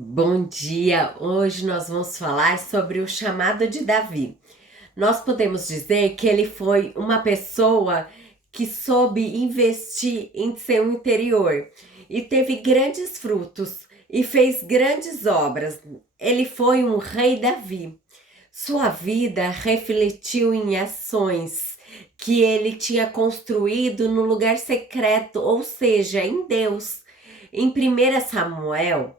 Bom dia! Hoje nós vamos falar sobre o chamado de Davi. Nós podemos dizer que ele foi uma pessoa que soube investir em seu interior e teve grandes frutos e fez grandes obras. Ele foi um rei Davi. Sua vida refletiu em ações que ele tinha construído no lugar secreto, ou seja, em Deus. Em 1 Samuel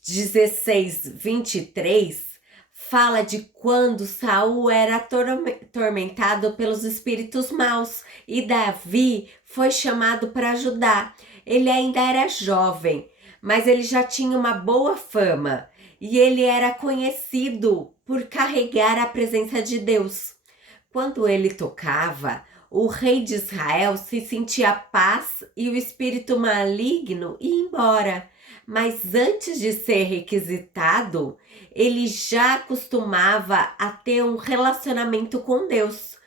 16:23 fala de quando Saul era atormentado pelos espíritos maus e Davi foi chamado para ajudar. Ele ainda era jovem, mas ele já tinha uma boa fama e ele era conhecido por carregar a presença de Deus. Quando ele tocava, o rei de Israel se sentia paz e o espírito maligno ia embora. Mas antes de ser requisitado, ele já costumava a ter um relacionamento com Deus.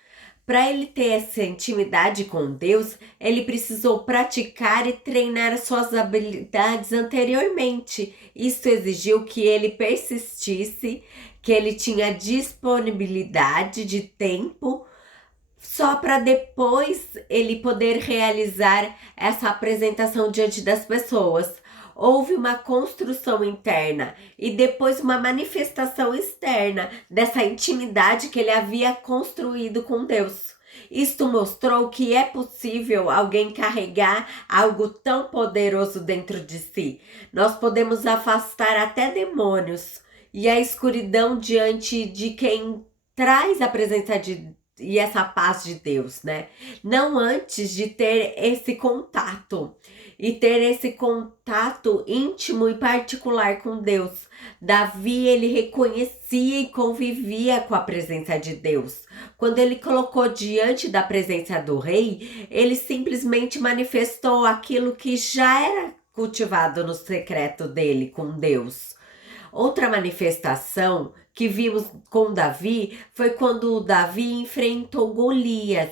Para ele ter essa intimidade com Deus, ele precisou praticar e treinar as suas habilidades anteriormente. Isso exigiu que ele persistisse, que ele tinha disponibilidade de tempo, só para depois ele poder realizar essa apresentação diante das pessoas. Houve uma construção interna e depois uma manifestação externa dessa intimidade que ele havia construído com Deus. Isto mostrou que é possível alguém carregar algo tão poderoso dentro de si. Nós podemos afastar até demônios e a escuridão diante de quem traz a presença de e essa paz de Deus, né? Não antes de ter esse contato e ter esse contato íntimo e particular com Deus. Davi, ele reconhecia e convivia com a presença de Deus. Quando ele colocou diante da presença do rei, ele simplesmente manifestou aquilo que já era cultivado no secreto dele com Deus. Outra manifestação que vimos com Davi foi quando Davi enfrentou Golias.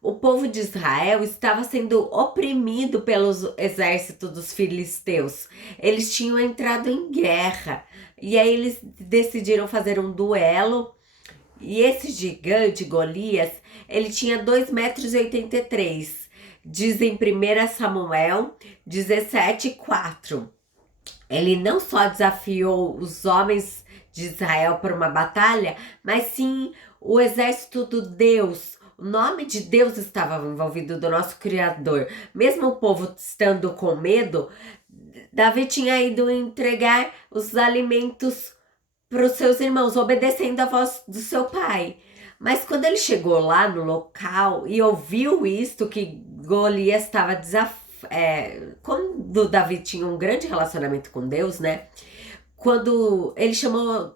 O povo de Israel estava sendo oprimido pelos exércitos dos filisteus. Eles tinham entrado em guerra e aí eles decidiram fazer um duelo. E esse gigante, Golias, ele tinha 2,83 m. Diz em 1 Samuel 17:4. Ele não só desafiou os homens de Israel para uma batalha, mas sim o exército do Deus. O nome de Deus estava envolvido, do nosso Criador. Mesmo o povo estando com medo, Davi tinha ido entregar os alimentos para os seus irmãos, obedecendo a voz do seu pai. Mas quando ele chegou lá no local e ouviu isto, que Golias estava quando Davi tinha um grande relacionamento com Deus, né? Quando ele chamou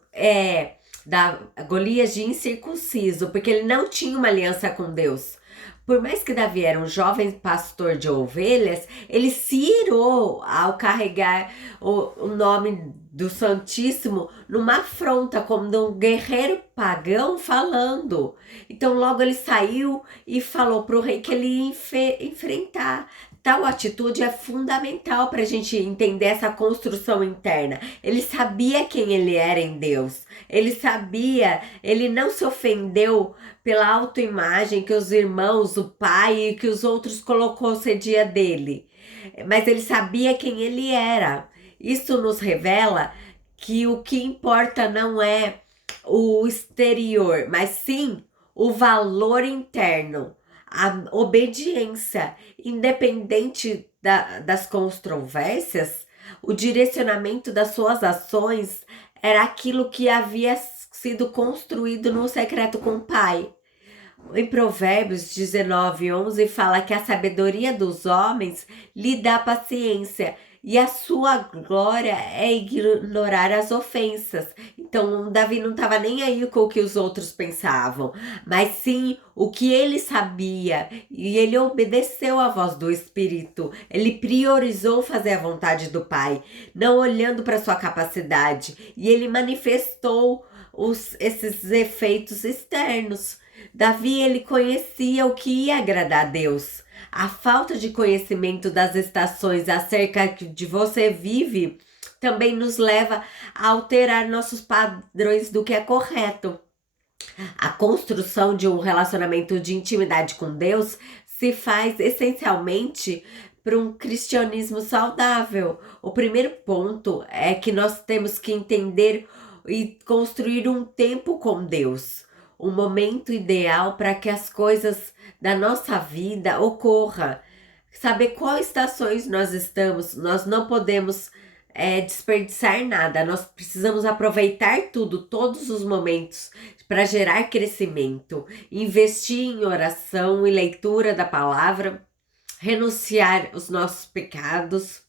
da Golias de incircunciso, porque ele não tinha uma aliança com Deus. Por mais que Davi era um jovem pastor de ovelhas, ele se irou ao carregar o nome do Santíssimo numa afronta, como de um guerreiro pagão falando. Então logo ele saiu e falou para o rei que ele ia enfrentar. Tal atitude é fundamental para a gente entender essa construção interna. Ele sabia quem ele era em Deus. Ele sabia, ele não se ofendeu pela autoimagem que os irmãos, o pai e que os outros colocou cedia dele. Mas ele sabia quem ele era. Isso nos revela que o que importa não é o exterior, mas sim o valor interno, a obediência, independente das controvérsias. O direcionamento das suas ações era aquilo que havia sido construído no secreto com o Pai. Em Provérbios 19:11 fala que a sabedoria dos homens lhe dá paciência e a sua glória é ignorar as ofensas. Então, Davi não estava nem aí com o que os outros pensavam, mas sim o que ele sabia, e ele obedeceu à voz do Espírito. Ele priorizou fazer a vontade do Pai, não olhando para sua capacidade, e ele manifestou esses efeitos externos. Davi, ele conhecia o que ia agradar a Deus. A falta de conhecimento das estações acerca de você vive também nos leva a alterar nossos padrões do que é correto. A construção de um relacionamento de intimidade com Deus se faz essencialmente para um cristianismo saudável. O primeiro ponto é que nós temos que entender e construir um tempo com Deus, um momento ideal para que as coisas da nossa vida ocorram. Saber quais estações nós estamos, nós não podemos desperdiçar nada, nós precisamos aproveitar tudo, todos os momentos, para gerar crescimento, investir em oração e leitura da palavra, renunciar os nossos pecados.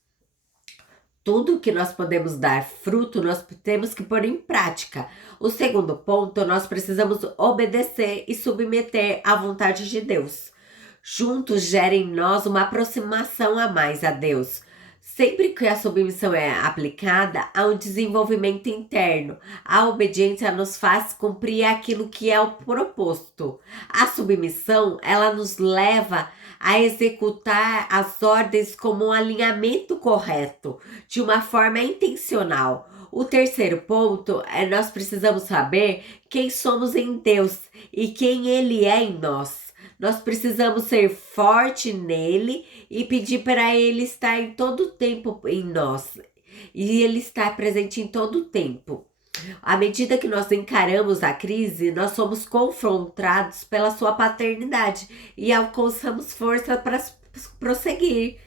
Tudo que nós podemos dar fruto, nós temos que pôr em prática. O segundo ponto, nós precisamos obedecer e submeter à vontade de Deus. Juntos gera em nós uma aproximação a mais a Deus. Sempre que a submissão é aplicada, há um desenvolvimento interno. A obediência nos faz cumprir aquilo que é o proposto. A submissão, ela nos leva a executar as ordens como um alinhamento correto, de uma forma intencional. O terceiro ponto é nós precisamos saber quem somos em Deus e quem Ele é em nós. Nós precisamos ser forte nele e pedir para ele estar em todo o tempo em nós. E ele está presente em todo o tempo. À medida que nós encaramos a crise, nós somos confrontados pela sua paternidade e alcançamos força para prosseguir.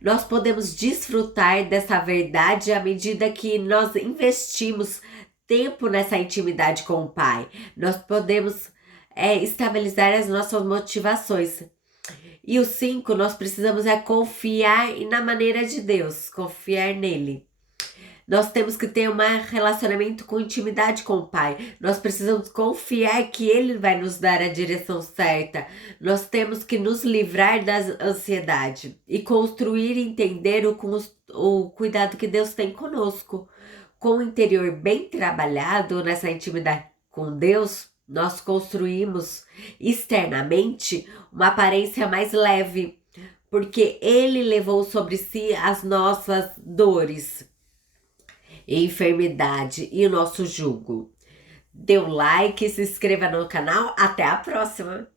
Nós podemos desfrutar dessa verdade à medida que nós investimos tempo nessa intimidade com o Pai. Nós podemos estabilizar as nossas motivações. E o 5, nós precisamos confiar na maneira de Deus, confiar nele. Nós temos que ter um relacionamento com intimidade com o Pai. Nós precisamos confiar que Ele vai nos dar a direção certa. Nós temos que nos livrar da ansiedade e construir e entender o cuidado que Deus tem conosco. Com o interior bem trabalhado nessa intimidade com Deus, nós construímos externamente uma aparência mais leve, porque Ele levou sobre si as nossas dores, enfermidade e o nosso jugo. Dê um like, se inscreva no canal, até a próxima!